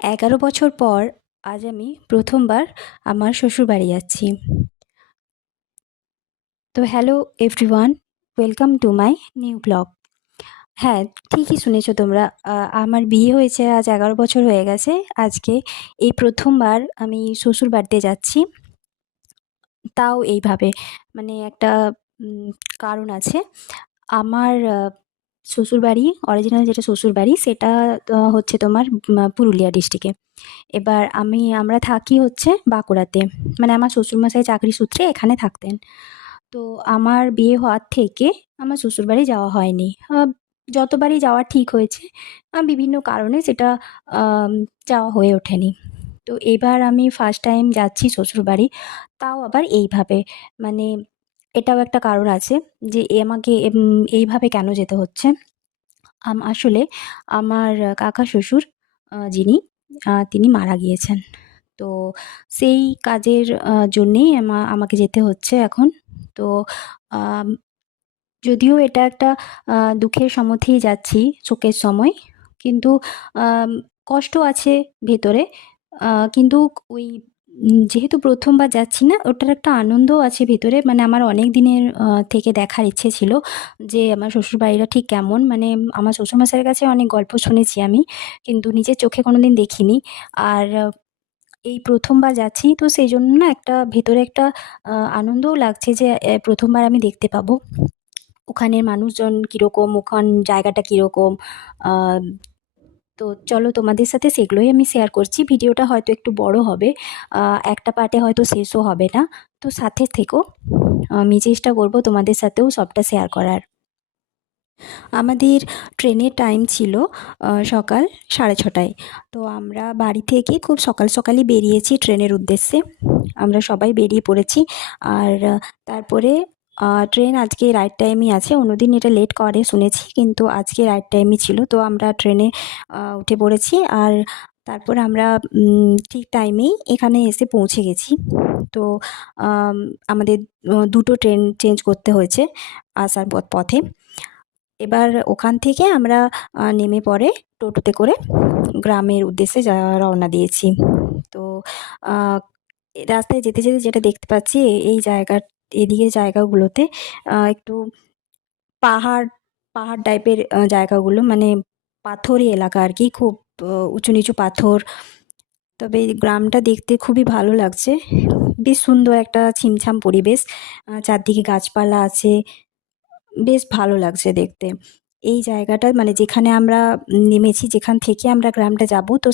11 বছর পর আজ আমি প্রথমবার আমার শ্বশুরবাড়ি যাচ্ছি। তো hello everyone, welcome to my new blog. হ্যাঁ, ঠিকই শুনেছো তোমরা। আমার বিয়ে হয়েছে আজ 11 বছর হয়ে গেছে। আজকে এই প্রথমবার আমি শ্বশুরবাড়িতে যাচ্ছি। তাও এইভাবে মানে একটা উম কারণ আছে। আমার শ্বশুরবাড়ি, অরিজিনাল যেটা শ্বশুরবাড়ি সেটা হচ্ছে তোমার পুরুলিয়া ডিস্ট্রিক্টে। এবার আমরা থাকি হচ্ছে বাঁকুড়াতে। মানে আমার শ্বশুরমশাই চাকরি সূত্রে এখানে থাকতেন। তো আমার বিয়ে হওয়ার থেকে আমার শ্বশুরবাড়ি যাওয়া হয়নি। যতবারই যাওয়া ঠিক হয়েছে বিভিন্ন কারণে সেটা আম যাওয়া হয়ে ওঠেনি। তো এবার আমি ফার্স্ট টাইম যাচ্ছি শ্বশুরবাড়ি। তাও আবার এইভাবে। মানে এটাও একটা কারণ আছে যে আমাকে এইভাবে কেন যেতে হচ্ছে। আসলে আমার কাকা শ্বশুর যিনি তিনি মারা গিয়েছেন। তো সেই কাজের জন্যেই আমাকে যেতে হচ্ছে এখন। তো আম যদিও এটা একটা দুঃখের সম্মুখেই যাচ্ছি, শোকের সময়। কিন্তু আম কষ্ট আছে ভেতরে। কিন্তু ওই যেহেতু ১ম বার যাচ্ছি না, ওটার একটা আনন্দও আছে ভেতরে। মানে আমার অনেক দিনের থেকে দেখার ইচ্ছে ছিল যে আমার শ্বশুরবাড়িটা ঠিক কেমন। মানে আমার শ্বশুরমশাইয়ের কাছে অনেক গল্প শুনেছি আমি, কিন্তু নিজের চোখে কোনোদিন দেখিনি। আর এই ১ম বার যাচ্ছি, তো সেইজন্য না একটা ভেতরে একটা আনন্দও লাগছে যে ১ম বার আমি দেখতে পাবো। ওখানের মানুষজন কীরকম, জায়গাটা কীরকম। আ তো চলো তোমাদের সাথে সেগুলোই আমি শেয়ার করছি। ভিডিওটা হয়তো একটু বড় হবে। আ একটা পার্টে হয়তো শেষও হবে না। তো সাথে থেকো। আমি চেষ্টা করব তোমাদের সাথেও সবটা শেয়ার করার। আমাদের ট্রেনের টাইম ছিল সকাল 6:30টায়। তো আমরা বাড়ি থেকে খুব সকাল সকালই বেরিয়েছি ট্রেনের উদ্দেশ্যে। আমরা সবাই বেরিয়ে পড়েছি। আর তারপরে ট্রেন আজকে রাইট টাইমই আছে। অন্যদিন এটা লেট করে শুনেছি, কিন্তু আজকে রাইট টাইমই ছিল। তো আমরা ট্রেনে উঠে পড়েছি। আর তারপর আমরা ঠিক টাইমেই এখানে এসে পৌঁছে গেছি। তো আম আমাদের ২ টো ট্রেন চেঞ্জ করতে হয়েছে আসার পথে। এবার ওখান থেকে আমরা নেমে পরে টোটোতে করে গ্রামের উদ্দেশ্যে রওনা দিয়েছি। তো আ রাস্তায় যেতে, যেতে যেটা দেখতে পাচ্ছি এই এদিকের জায়গাগুলোতে একটু পাহাড়, পাহাড় টাইপের জায়গাগুলো, মানে পাথুরে এলাকা আরকি, খুব উঁচু নিচু পাথর। তবে এই গ্রামটা দেখতে খুবই ভালো লাগছে। বেশ সুন্দর একটা ছিমছাম পরিবেশ। চারদিকে গাছপালা আছে। বেশ ভালো লাগছে দেখতে। এই জায়গাটা মানে যেখানে আমরা নেমেছি, যেখান থেকে আমরা গ্রামটা যাবো, তো